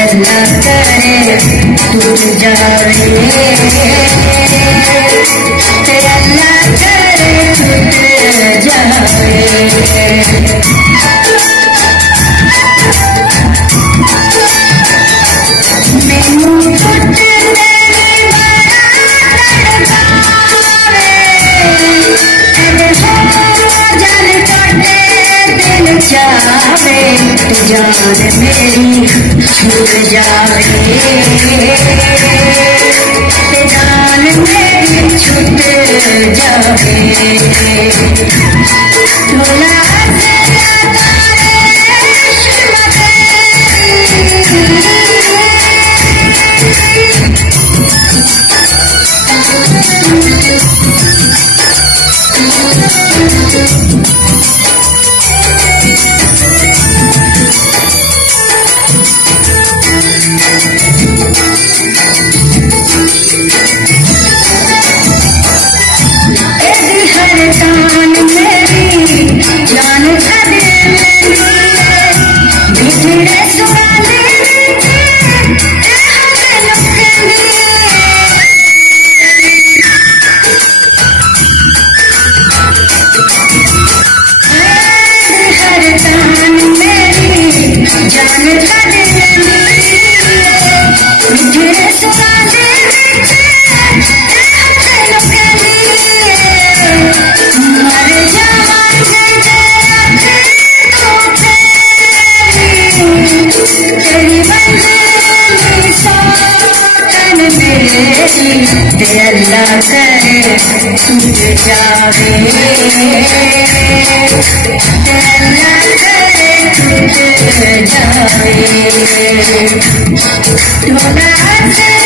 अल्लाह करे टूट जावे, अल्लाह करे टूट जावे। मैनू टूट तेरी बड़ा तड़पावे, जल टूटे दिल जावे, जान मेरी छूट जावे, जान मेरी छूट जावे। ढोला से अल्लाह करे टूट जावे, अल्लाह करे टूट जावे। ढोला से